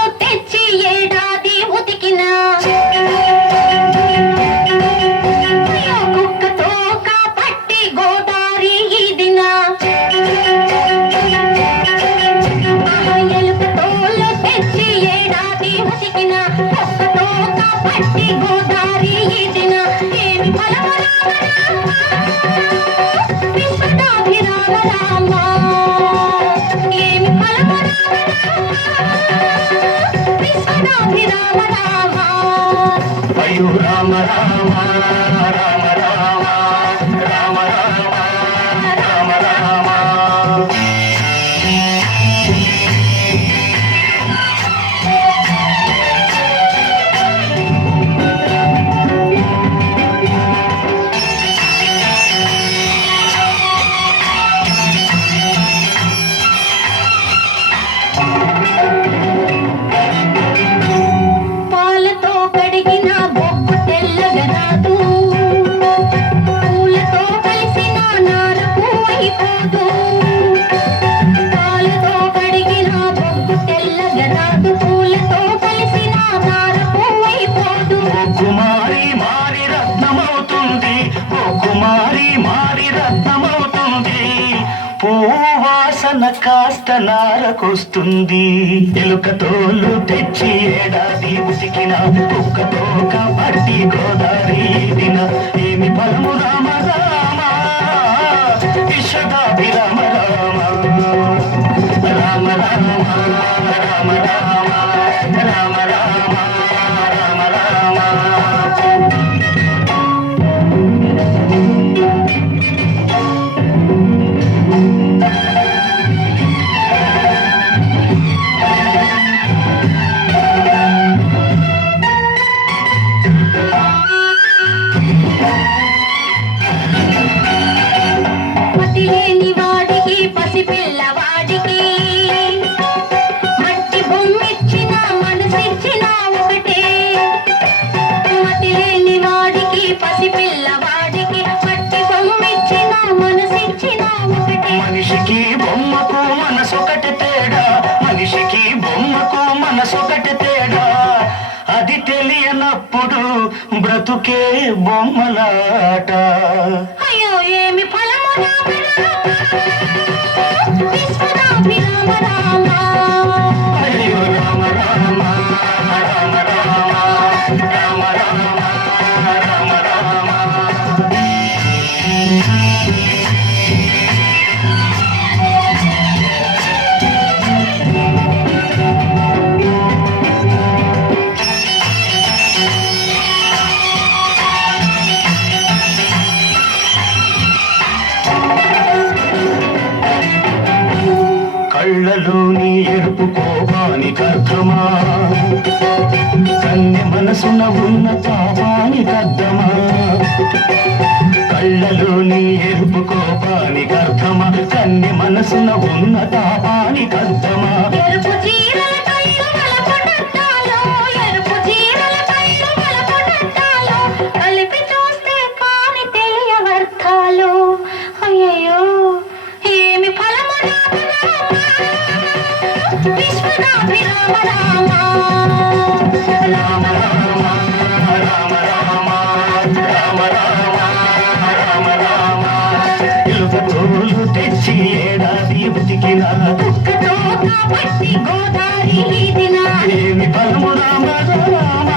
no Rama Rama. మారి రత్నమవుతుంది. ఓ కుమారి మారి రత్నమవుతుంది. పూవాసన కాస్త నారకొస్తుంది. ఎలుక తోలు తెచ్చి ఏడాది ఉసికిన కుక్కతో కబడ్డీ గోదావరి తెలియనప్పుడు బ్రతుకే బొమ్మలాట. అయ్యో ఏమి ఫలము రామ రామ విశ్వనాభిరామ రామ. అయ్యో కళ్ళలోని ఎరుపు కోపానికి అర్థమా కన్నె మనసున ఉన్న పాపానికి అర్థమా కళ్ళలోని ఎరుపు కోపానికి అర్థమా కన్నె మనసున ఉన్న తాపానికి విశ్వనాథి రామ. రామ రామ రామ రామ రామ రామ రామ తోలు తెచ్చి ఏడాది బతికిన కుక్కతో గోదారి ఏమి రామ రామ రామ రామ